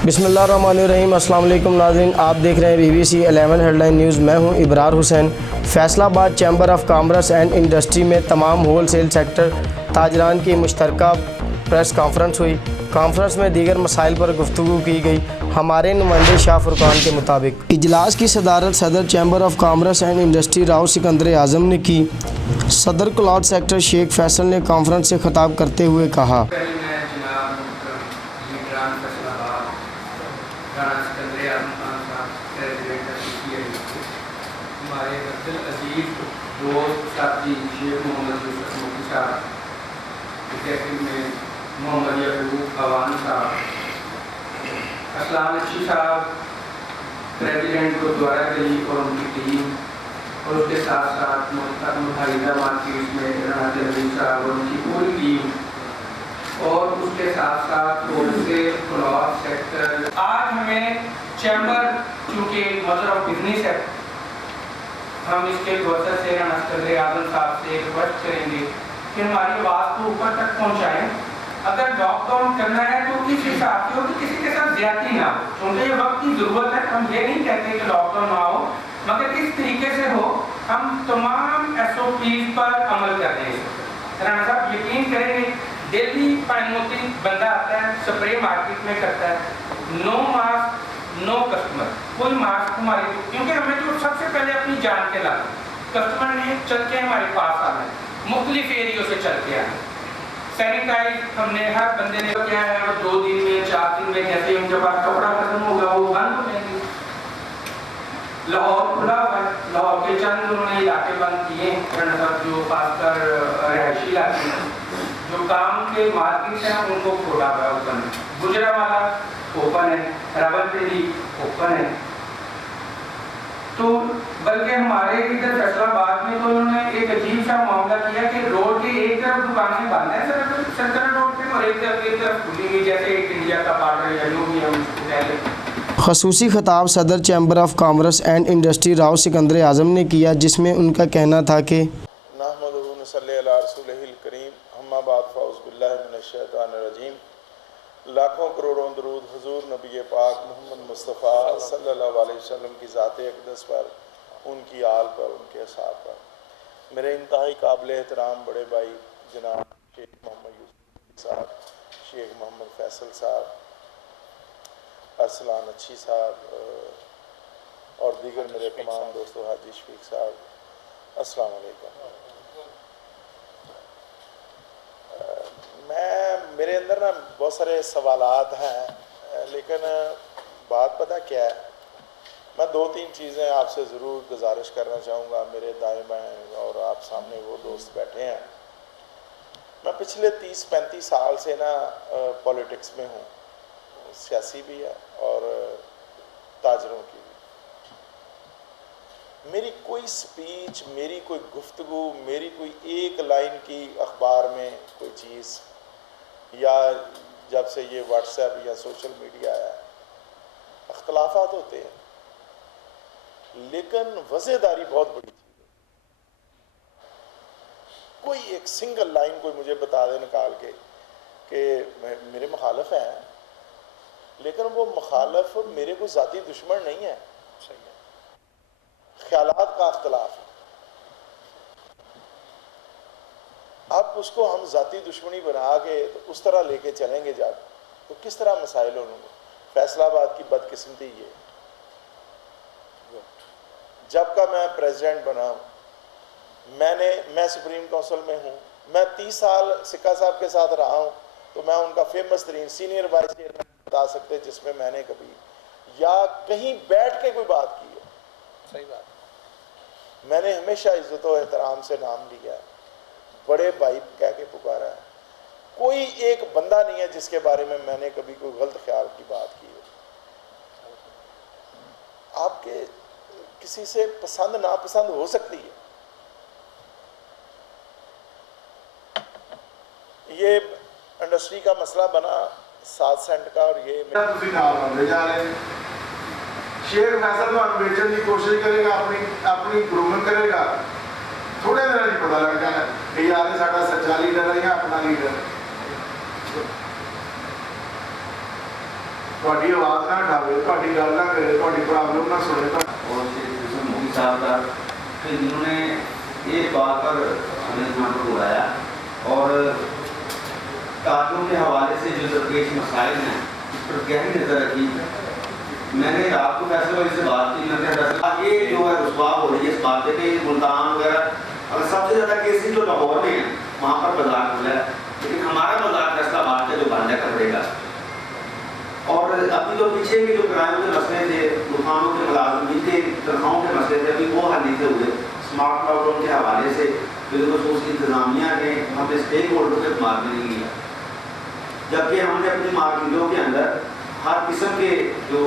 बिस्मिल्लाहिर्रहमानिर्रहीम। अस्सलाम वालेकुम नाज़रीन, आप देख रहे हैं BBC 11 हेडलाइन न्यूज़। मैं हूं Ibrar Hussain. Faisalabad chamber of commerce and industry में तमाम होल सेल सेक्टर ताजरान की मुश्तरका प्रेस कॉन्फ्रेंस हुई। कॉन्फ्रेंस में दीगर मसाइल पर गुफ्तगू की गई। हमारे नुमाइंदे शाह फुरकान के मुताबिक इजलास की सदारत सदर chamber of commerce and industry Rao Sikandar Azam ने की। सदर क्लॉथ सेक्टर शेख फैसल ने कॉन्फ्रेंस से खिताब करते हुए कहा, हमारे अजीज दोस्त साथी शेख मोहम्मद यूसुफ मुफ्ती साहब, एग्जीक्यूटिव में मोहम्मद याकूब अवान साहब, असलाम अच्छी साहब, प्रेसिडेंट गुरुद्वारा गली और उनकी टीम, और उसके साथ साथ मुताहिदा मार्केट में राना जलील साहब और उनकी पूरी टीम, और उसके साथ साथ होलसेल क्लॉथ सेक्टर। आज हमें चैम्बर चूँकि मदर ऑफ बिजनेस है, हम इसके वजह से सिकंदर आज़म साहब से रिक्वेस्ट करेंगे कि हमारी आवाज़ को ऊपर तक पहुँचाएँ। अगर लॉकडाउन करना है तो इस हिसाब से हो कि किसी के साथ ज्यादती ना हो, क्योंकि ये वक्त की ज़रूरत है। हम ये नहीं कहते कि लॉकडाउन ना हो, मगर इस तरीके से हो हम तमाम SOPs पर अमल कर दें। राना साहब यकीन करेंगे, डेली पानी बंदा आता है, स्प्रे मार्केट में करता है, नो मास्क नो कस्टमर, कोई मास्क हमारे, क्योंकि हमें तो सबसे पहले अपनी जान के लाना, कस्टमर ने चल के हमारे पास आना है, मुख्तलिफ एरियो से चल के आना। सैनिटाइज हमने हर बंदे ने किया है, और 2 दिन में 4 दिन में जैसे उनके पास कपड़ा खत्म होगा वो बंद हो जाएंगे। लाहौर खुला हुआ है, लाहौर के चंद उन्होंने इलाके बंद किए, जो खासकर रहायशी इलाके हैं, जो काम के मार्केट हैं उनको खोला हुआ है ओपन। गुजरावाला ओपन है, रावलपिंडी ओपन है। तो बल्कि हमारे इधर फैसलाबाद में तो उन्होंने एक अजीब सा मामला किया कि रोड के एक तरफ दुकानें बंद है सेंट्रल रोड पे, और एक तरफ खुली हुई, जैसे एक इंडिया का बॉर्डर या जो भी हम इसको कह लें। खसूसी खिताब सदर chamber of commerce and industry Rao Sikandar Azam ने किया, जिसमें उनका कहना था कि लाखों करोड़ों दरूद हुजूर नबी पाक मोहम्मद मुस्तफ़ा सल्लल्लाहु अलैहि वसल्लम की ज़ात अक़दस पर, उनकी आल पर, उनके साथ पर। मेरे इंतहाई काबिल एहतराम बड़े भाई जनाब शेख मोहम्मद यूसुफ साहब, शेख मोहम्मद फैसल साहब, अरसलान अच्छी साहब और दीगर मेरे तमाम दोस्तों, हाजी शफीक साहब, अस्सलाम वालेकुम। मेरे अंदर ना बहुत सारे सवालात हैं, लेकिन बात पता क्या है, मैं 2-3 चीज़ें आपसे ज़रूर गुजारिश करना चाहूँगा। मेरे दाएं बाएं और आप सामने वो दोस्त बैठे हैं। मैं पिछले 30-35 साल से ना पॉलिटिक्स में हूँ, सियासी भी है और ताजरों की भी। मेरी कोई स्पीच, मेरी कोई गुफ्तगू, मेरी कोई एक लाइन की अखबार में कोई चीज़, या जब से ये व्हाट्सएप या सोशल मीडिया आया, अख्तलाफात होते हैं, लेकिन वज़ेदारी बहुत बड़ी चीज़ है। कोई एक सिंगल लाइन कोई मुझे बता दे निकाल के कि मेरे मुखालफ हैं, लेकिन वो मुखालफ मेरे को ज़ाती दुश्मन नहीं है, सही है, ख्यालात का अख्तलाफ है। अब उसको हम ज़ाती दुश्मनी बना के तो उस तरह लेके चलेंगे जब, तो किस तरह मसाइल होंगे। फैसलाबाद की बदकिस्मती ये, जब का मैं प्रेसिडेंट बना हूँ, मैं सुप्रीम काउंसिल में हूँ, मैं 30 साल सिक्का साहब के साथ रहा हूँ, तो मैं उनका फेमस तरीन सीनियर वाइस चेयरमैन बता सकते जिसमें मैंने कभी या कहीं बैठ के कोई बात की है। सही बात, मैंने हमेशा इज्जत और एहतराम से नाम लिया है, बड़े भाई कह के पुकारा है। कोई एक बंदा नहीं है जिसके बारे में मैंने कभी कोई गलत ख्याल की बात की है। आपके किसी से पसंद नापसंद हो सकती है, ये इंडस्ट्री का मसला बना 7 सेंट का, और ये शेयर फैसल तो बेचने की कोशिश करेगा, अपनी ग्रूमिंग करेगा, थोड़े दिन नहीं पता लग जाना कि यार ये साडा सच्चा लीडर है या अपना लीडर है। ਤੁਹਾਡੀ आवाज़ ना उठावे, ਤੁਹਾਡੀ गल ना करे, ਤੁਹਾਡੀ प्रॉब्लम ना सुने। और श्री मोदी साहब का फिर जिन्होंने ये बात पर हमें यहाँ पर बुलाया और कानून के हवाले से जो दरपेश मसाइल हैं इस पर गहरी नजर रखी। मैंने रात को फैसले वाली से बात की, मैंने फैसला ये जो है रुस्वा हो रही है इस बात पे कि मुल्तान वगैरह और सबसे ज़्यादा केसेस जो लाहौर में है वहाँ पर मजाक खुला है, लेकिन हमारा मजाक फैसलाबाद का जो बंद है कपड़ेगा। और अभी जो पीछे के जो किरायों के मसले थे, दुकानों के मुलाजमीन के तनख्वाहों के मसले थे, अभी वो हल नहीं थे हुए। स्मार्ट लॉकडाउन के हवाले से बिलखसूस इंतजामिया ने हमने स्टेक होल्डर से मार्ग नहीं लिया, जबकि हमने अपनी मार्केटों के अंदर हर किस्म के जो